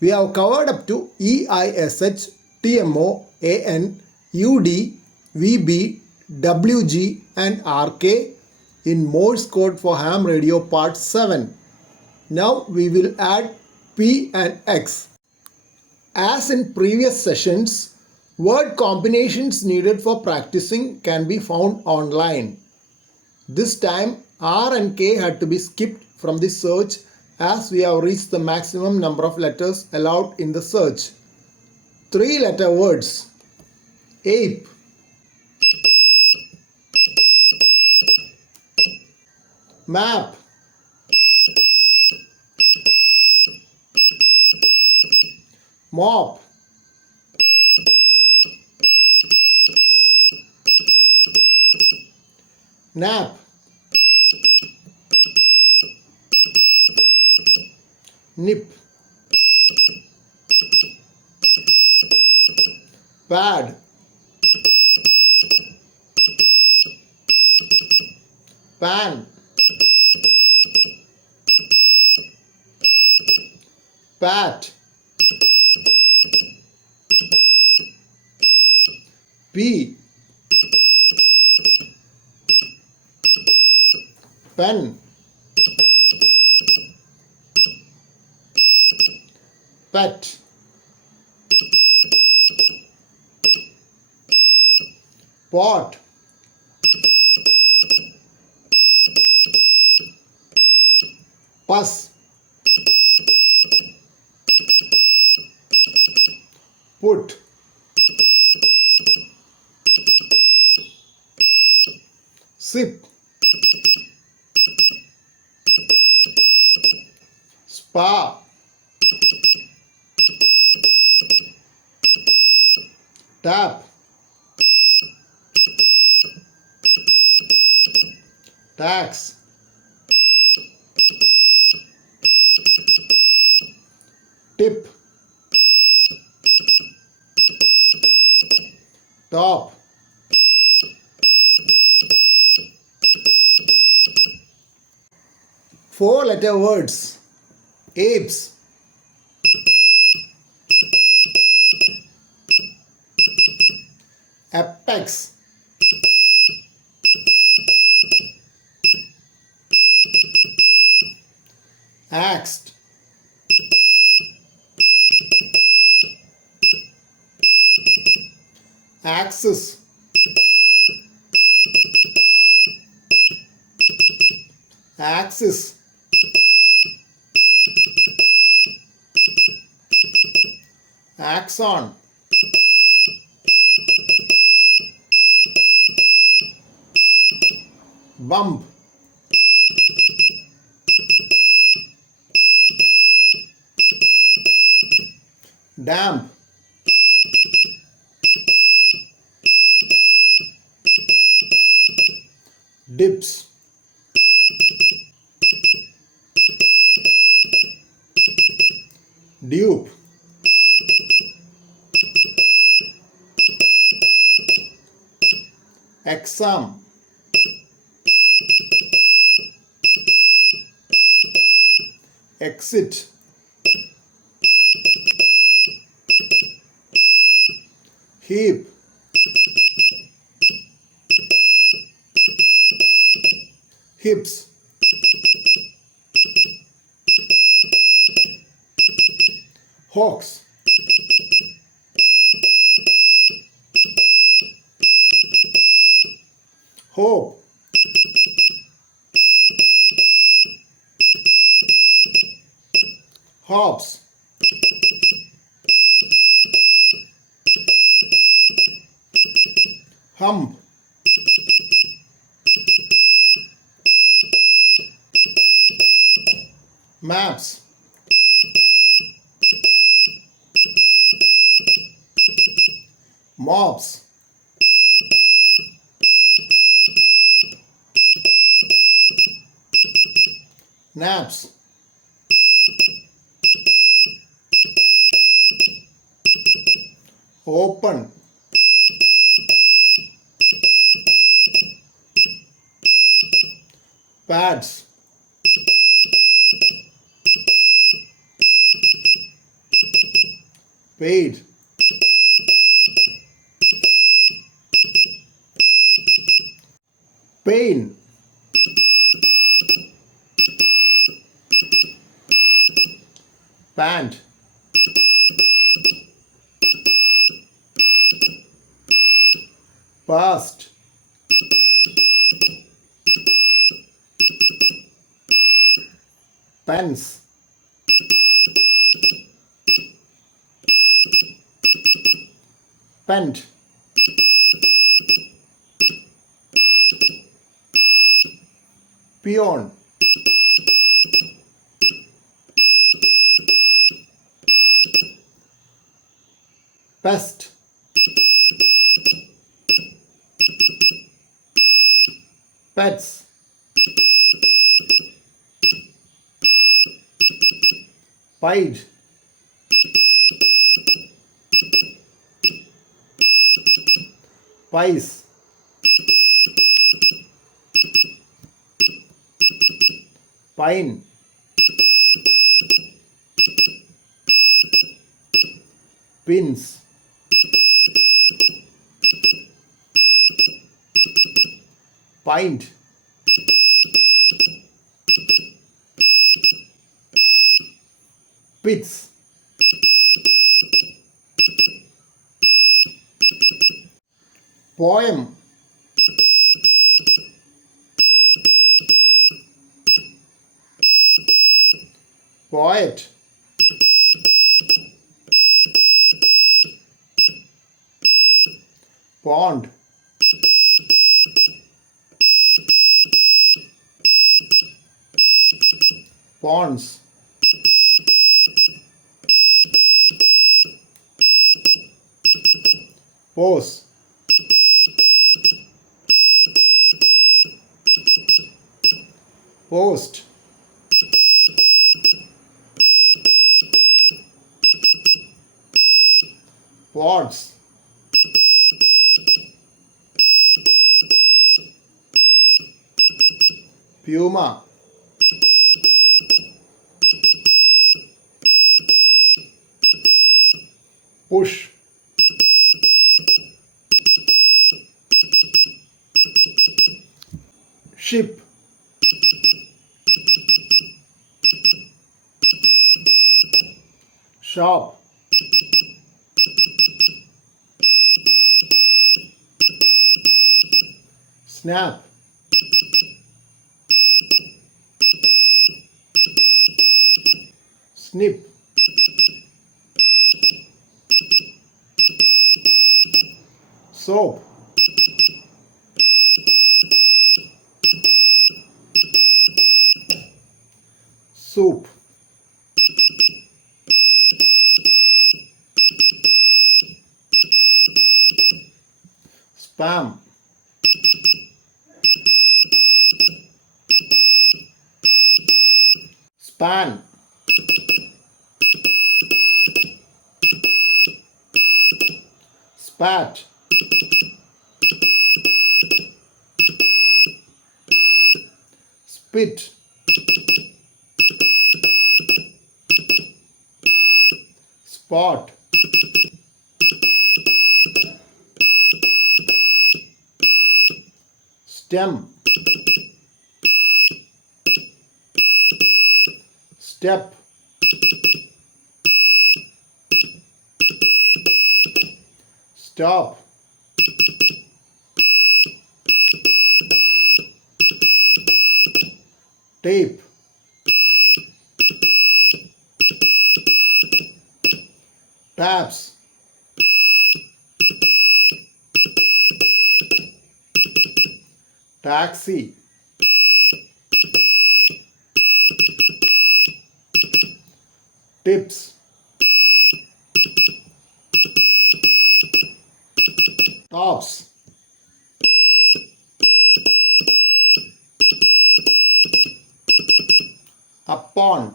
We have covered up to EISH, TMO, AN, UD, VB, WG and RK in Morse code for ham radio part 7. Now we will add P and X. As in previous sessions, word combinations needed for practicing can be found online. This time R and K had to be skipped from the search as we have reached the maximum number of letters allowed in the search. 3-letter words: ape, map, mop, nap, nip, pad, pan, pat, p, pen, pet, pot, pus, put, sip, spa, tap, tax, tip, top, four-letter words: apes, apex, axed, axis, axis, AXON, bump, damp, dips, dupe, exam, exit, heap, hips, HOAX, hope, hops, hump, maps, MOPS, naps, open, pads, paid, pain, pant, past, pens, pent, peon, pest, pets, pied, pies, pine, pins, pint, pits, poem, poet, pond, pons, pose, post, pods, PUMA, push, ship, shop, snap, snip, soap, soup, spam, span, spat, spit, spot, stem, step, stop, tape, taps, taxi, tips, tops, upon,